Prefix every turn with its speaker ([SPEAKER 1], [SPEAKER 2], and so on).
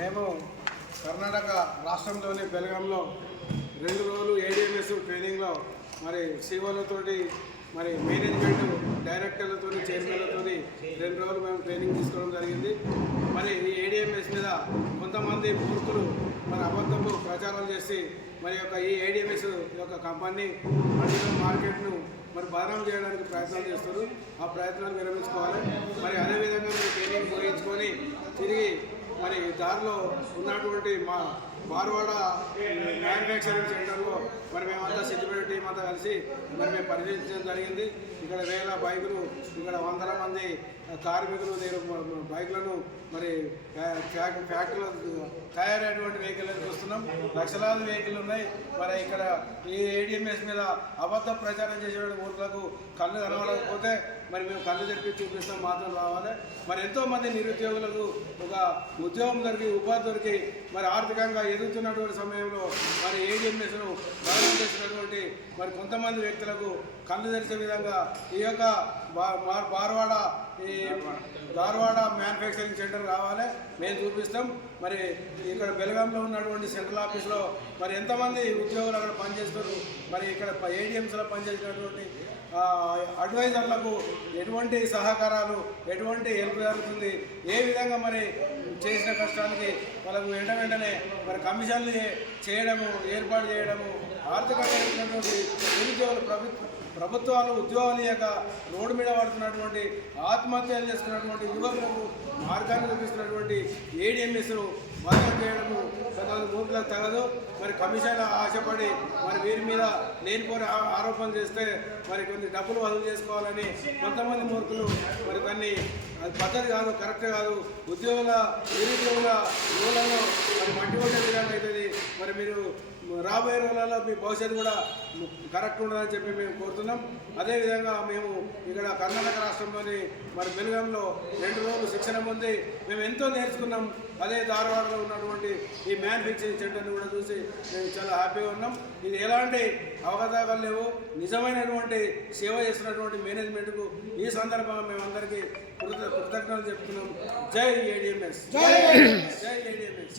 [SPEAKER 1] మేము కర్ణాటక రాష్ట్రంలోని బెల్గాంలో రెండు రోజులు ఏడిఎంఎస్ ట్రైనింగ్లో మరి సీఓలతోటి మరి మేనేజ్మెంట్ డైరెక్టర్లతో చైర్మన్లతో రెండు రోజులు మేము ట్రైనింగ్ తీసుకోవడం జరిగింది. మరి ఈ ఏడిఎంఎస్ మీద కొంతమంది మూర్ఖులు మరి అబద్ధపు ప్రచారం చేసి మరి యొక్క ఈ ఏడిఎంఎస్ యొక్క కంపెనీ మార్కెట్ను మరి బదనాం చేయడానికి ప్రయత్నాలు చేస్తారు ఆ ప్రయత్నాలు విరమించుకోవాలి. మరి అదేవిధంగా మీరు ట్రైనింగ్ పోయించుకొని తిరిగి మరి దారిలో ఉన్నటువంటి మా మార్వాడ మ్యానుఫ్యాక్చరింగ్ సెంటర్లో మరి మేమంతా సిద్దిపేట టీం అంతా కలిసి మరి మేము పరిశీలించడం జరిగింది. ఇక్కడ వేల బైకులు ఇక్కడ వందల మంది కార్మికులు నేను బైకులను మరి ఫ్యాక్ ఫ్యాక్టరీలో తయారైనటువంటి వెహికల్ చూస్తున్నాం లక్షలాది వెహికల్ ఉన్నాయి. మరి ఇక్కడ ఈ ఏడిఎంఎస్ మీద అబద్ధ ప్రచారం చేసేటువంటి ఊర్లకు కళ్ళు కనబడకపోతే మరి మేము కళ్ళు తెరిపి చూపిస్తాం మాత్రం రావాలి. మరి ఎంతోమంది నిరుద్యోగులకు ఒక ఉద్యోగం దొరికి ఉపాధి దొరికి మరి ఆర్థికంగా ఎదుగుతున్నటువంటి సమయంలో మరి ఏడిఎంఎస్ను బలం చేసినటువంటి మరి కొంతమంది వ్యక్తులకు కళ్ళు తెరిచే విధంగా ఈ యొక్క బార్వాడ ఈ ధార్వాడ మ్యానుఫ్యాక్చరింగ్ సెంటర్ రావాలి మేము చూపిస్తాం. మరి ఇక్కడ బెలగాంలో ఉన్నటువంటి సెంట్రల్ ఆఫీస్లో మరి ఎంతమంది ఉద్యోగులు అక్కడ పనిచేస్తారు? మరి ఇక్కడ ఏడిఎంస్లో పనిచేసినటువంటి అడ్వైజర్లకు ఎటువంటి సహకారాలు ఎటువంటి హెల్ప్ జరుగుతుంది? ఏ విధంగా మరి చేసిన కష్టానికి వాళ్ళకు వెంట వెంటనే మరి కమిషన్లు చేయడము ఏర్పాటు చేయడము ఆర్థికంగా ఉన్నటువంటి నిరుద్యోగులు ప్రభుత్వ ప్రభుత్వాలు ఉద్యోగాలు ఇవ్వక రోడ్డు మీద పడుతున్నటువంటి ఆత్మహత్యలు చేసుకున్నటువంటి యువకులకు మార్గాన్ని చూపిస్తున్నటువంటి ఏడిఎంఎస్ను మార్గం చేయడము కొంతమంది మూపులకు తగదు. మరి కమిషన్ ఆశపడి మరి వీరి మీద లేనిపోని ఆరోపణలు చేస్తే మరి కొన్ని డబ్బులు వసూలు చేసుకోవాలని కొంతమంది మూర్ఖులు మరి దాన్ని అది పద్ధతి కాదు కరెక్ట్ కాదు. ఉద్యోగుల నిరుద్యోగుల యువలను మరి మట్టి కొట్టే విధంగా అవుతుంది. మరి మీరు రాబోయే రోజులలో మీ భవిష్యత్తు కూడా కరెక్ట్ ఉండదని చెప్పి మేము కోరుతున్నాం. అదేవిధంగా మేము ఇక్కడ కర్ణాటక రాష్ట్రంలోని మరి బెలుగంలో రెండు రోజులు శిక్షణ పొంది మేము ఎంతో నేర్చుకున్నాం. అదే ధారవాడలో ఉన్నటువంటి ఈ మ్యానుఫ్యాక్చరింగ్ సెంటర్ని కూడా చూసి మేము చాలా హ్యాపీగా ఉన్నాం. ఇది ఎలాంటి అవకాశాలు లేవు. నిజమైనటువంటి సేవ చేస్తున్నటువంటి మేనేజ్మెంట్కు ఈ సందర్భంగా మేమందరికీ కృత కృతజ్ఞతలు చెప్తున్నాం. జై ఏడిఎంఎస్. జై ఏడిఎంఎస్.